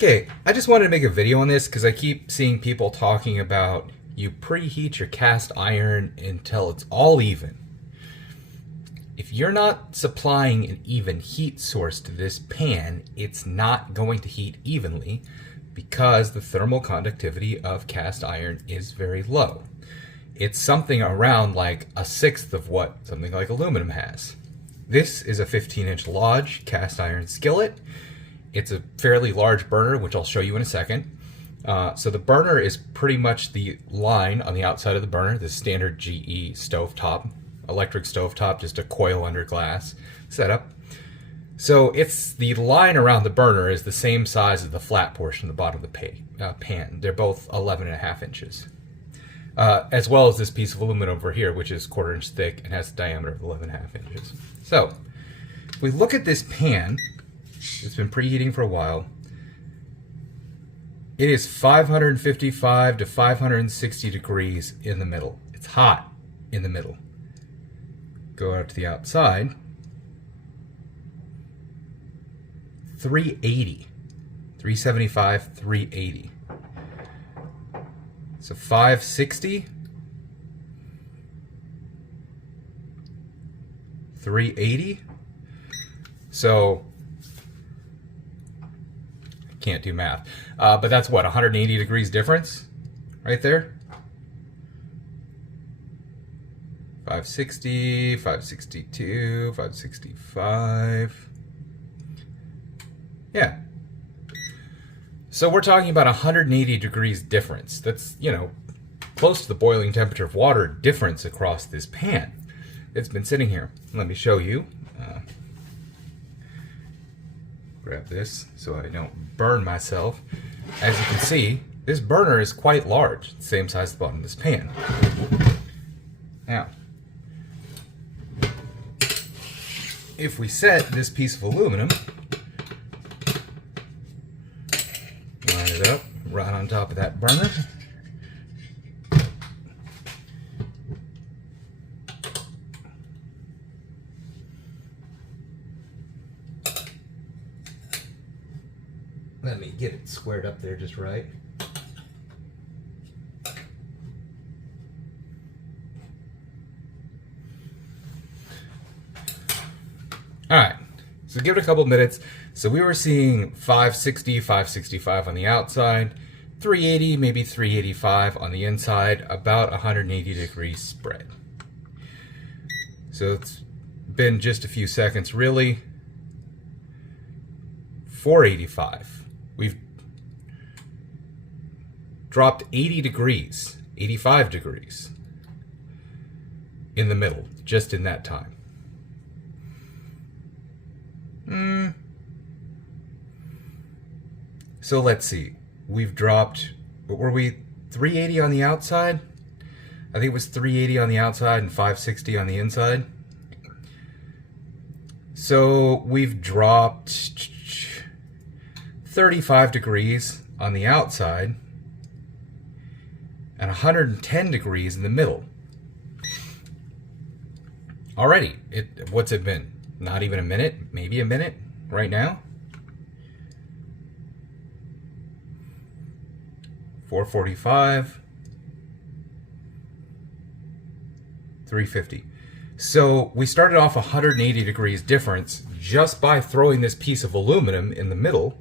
Okay, I just wanted to make a video on this because I keep seeing people talking about you preheat your cast iron until it's all even. If you're not supplying an even heat source to this pan, it's not going to heat evenly because the thermal conductivity of cast iron is very low. It's something around like a sixth of what something like aluminum has. This is a 15-inch Lodge cast iron skillet. It's a fairly large burner, which I'll show you in a second. So the burner is pretty much the line on the outside of the burner, the standard GE stovetop, electric stovetop, just a coil under glass setup. So it's the line around the burner is the same size as the flat portion of the bottom of the pan. They're both 11.5 inches. As well as this piece of aluminum over here, which is 1/4 inch thick and has a diameter of 11.5 inches. So if we look at this pan, it's been preheating for a while. It is 555 to 560 degrees in the middle. It's hot in the middle. Go out to the outside. 380. 375, 380. So 560. 380. So can't do math, but that's what, 180 degrees difference right there. 560, 562, 565. Yeah. So we're talking about 180 degrees difference. That's, you know, close to the boiling temperature of water difference across this pan. It's been sitting here. Let me show you. Grab this so I don't burn myself. As you can see, this burner is quite large, same size as the bottom of this pan. Now, if we set this piece of aluminum, line it up right on top of that burner, let me get it squared up there just right. Alright, so give it a couple minutes. So we were seeing 560, 565 on the outside, 380, maybe 385 on the inside, about 180 degrees spread. So it's been just a few seconds really. 485. We've dropped 80 degrees, 85 degrees in the middle, just in that time. So let's see. We've dropped, what were we, 380 on the outside? I think it was 380 on the outside and 560 on the inside. So we've dropped 35 degrees on the outside and 110 degrees in the middle. Already, what's it been? Not even a minute, maybe a minute right now. 445, 350. So we started off 180 degrees difference just by throwing this piece of aluminum in the middle.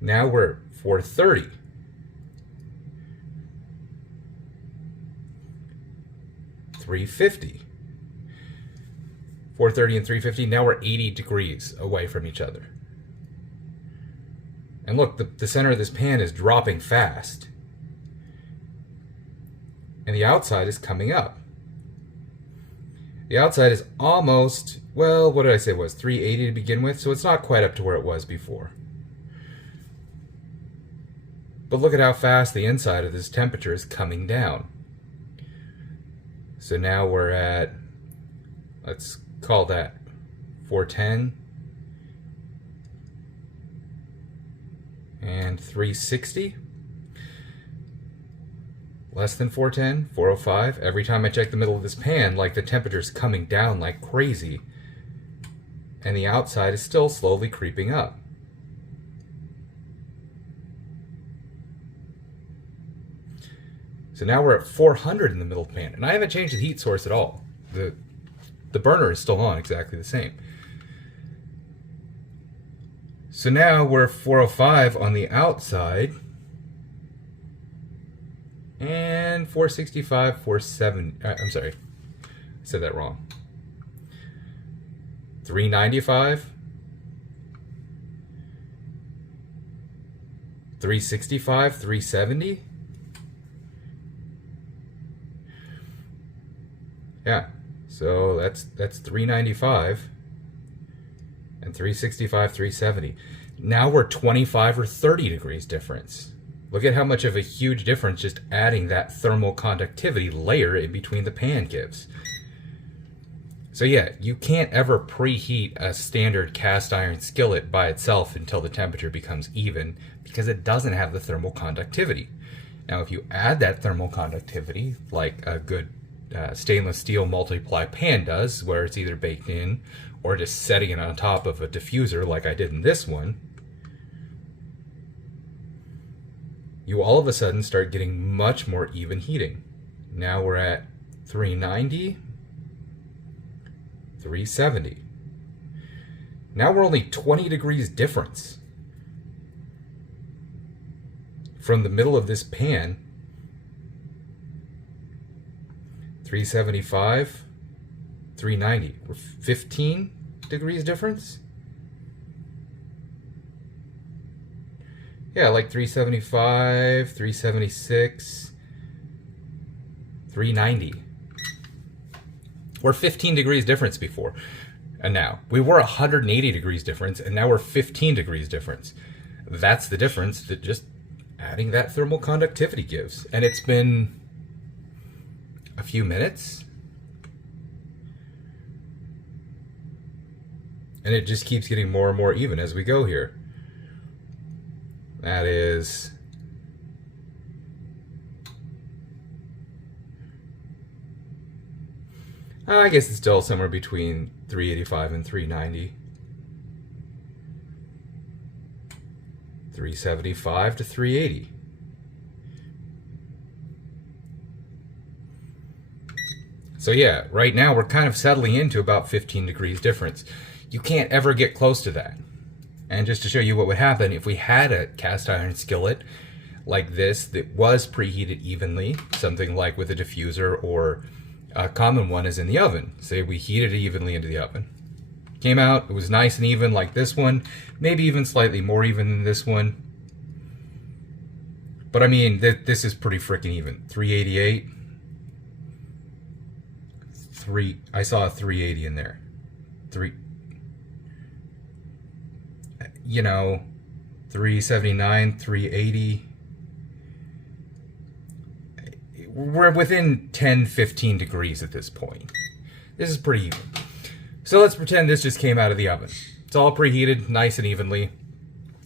Now we're at 430. 350. 430 and 350. Now we're 80 degrees away from each other. And look, the center of this pan is dropping fast. And the outside is coming up. The outside is almost, well, what did I say it was? 380 to begin with, so it's not quite up to where it was before. But look at how fast the inside of this temperature is coming down. So now we're at, let's call that 410 and 360. Less than 410, 405. Every time I check the middle of this pan, like the temperature's coming down like crazy. And the outside is still slowly creeping up. So now we're at 400 in the middle of the pan, and I haven't changed the heat source at all. The burner is still on exactly the same. So now we're 405 on the outside, and 465, 470. I'm sorry, I said that wrong. 395, 365, 370. Yeah, so that's 395 and 365, 370. Now we're 25 or 30 degrees difference. Look at how much of a huge difference just adding that thermal conductivity layer in between the pan gives. So yeah, you can't ever preheat a standard cast iron skillet by itself until the temperature becomes even, because it doesn't have the thermal conductivity. Now if you add that thermal conductivity, like a good stainless steel multiply pan does, where it's either baked in or just setting it on top of a diffuser like I did in this one, you all of a sudden start getting much more even heating. Now we're at 390, 370. Now we're only 20 degrees difference from the middle of this pan. 375, 390. We're 15 degrees difference? Yeah, like 375, 376, 390. We're 15 degrees difference before. And now, we were 180 degrees difference, and now we're 15 degrees difference. That's the difference that just adding that thermal conductivity gives. And it's been a few minutes, and it just keeps getting more and more even as we go here. That is I guess it's still somewhere between 385 and 390. 375 to 380. So yeah, right now we're kind of settling into about 15 degrees difference. You can't ever get close to that. And just to show you what would happen if we had a cast iron skillet like this that was preheated evenly, something like with a diffuser, or a common one is in the oven. Say we heated it evenly into the oven. Came out, it was nice and even like this one, maybe even slightly more even than this one. But I mean, this is pretty freaking even. 388. I saw a 380 in there. 379, 380. We're within 10, 15 degrees at this point. This is pretty even. So let's pretend this just came out of the oven. It's all preheated, nice and evenly.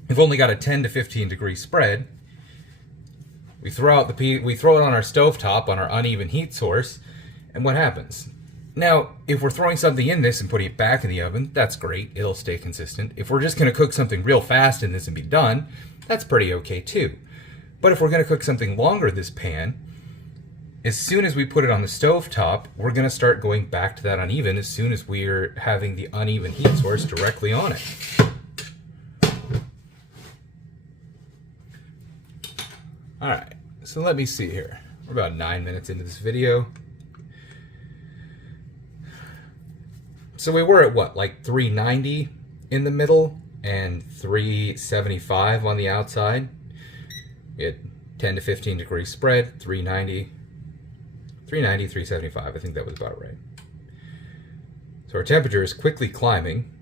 We've only got a 10 to 15 degree spread. We throw it on our stovetop on our uneven heat source, and what happens? Now, if we're throwing something in this and putting it back in the oven, that's great. It'll stay consistent. If we're just going to cook something real fast in this and be done, that's pretty okay too. But if we're going to cook something longer in this pan, as soon as we put it on the stovetop, we're going to start going back to that uneven as soon as we're having the uneven heat source directly on it. Alright, so let me see here. We're about 9 minutes into this video. So we were at what, like 390 in the middle and 375 on the outside. We had 10 to 15 degree spread, 390, 375. I think that was about right. So our temperature is quickly climbing.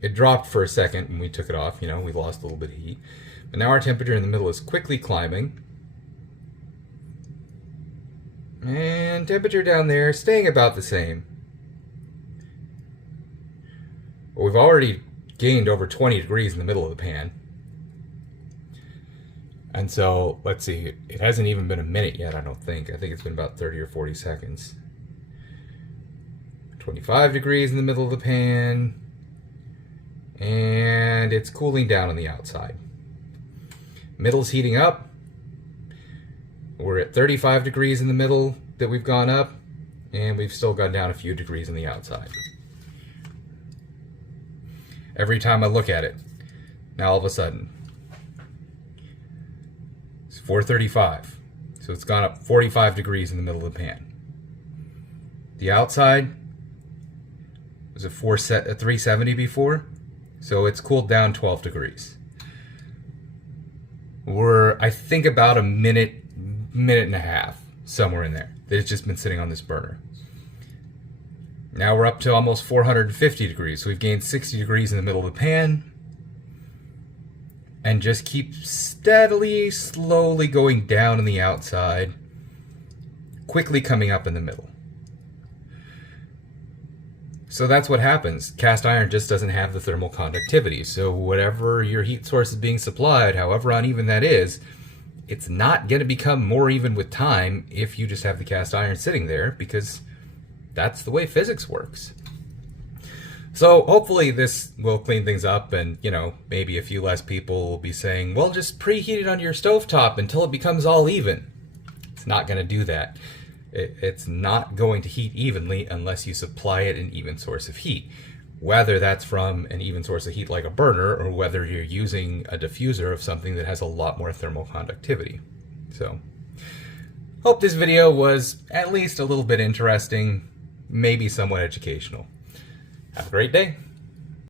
It dropped for a second when we took it off, we lost a little bit of heat. But now our temperature in the middle is quickly climbing. And temperature down there staying about the same. But we've already gained over 20 degrees in the middle of the pan. And so, let's see, it hasn't even been a minute yet, I don't think. I think it's been about 30 or 40 seconds. 25 degrees in the middle of the pan. And it's cooling down on the outside. Middle's heating up. We're at 35 degrees in the middle that we've gone up, and we've still gone down a few degrees on the outside. Every time I look at it, now all of a sudden, it's 435. So it's gone up 45 degrees in the middle of the pan. The outside was at 370 before, so it's cooled down 12 degrees. We're, I think, about a minute and a half, somewhere in there, that it's just been sitting on this burner. Now we're up to almost 450 degrees, so we've gained 60 degrees in the middle of the pan, and just keep steadily, slowly going down on the outside, quickly coming up in the middle. So that's what happens. Cast iron just doesn't have the thermal conductivity, so whatever your heat source is being supplied, however uneven that is, it's not going to become more even with time if you just have the cast iron sitting there, because that's the way physics works. So hopefully this will clean things up, and maybe a few less people will be saying, well, just preheat it on your stovetop until it becomes all even. It's not going to do that. It's not going to heat evenly unless you supply it an even source of heat. Whether that's from an even source of heat like a burner, or whether you're using a diffuser of something that has a lot more thermal conductivity. So, hope this video was at least a little bit interesting, maybe somewhat educational. Have a great day.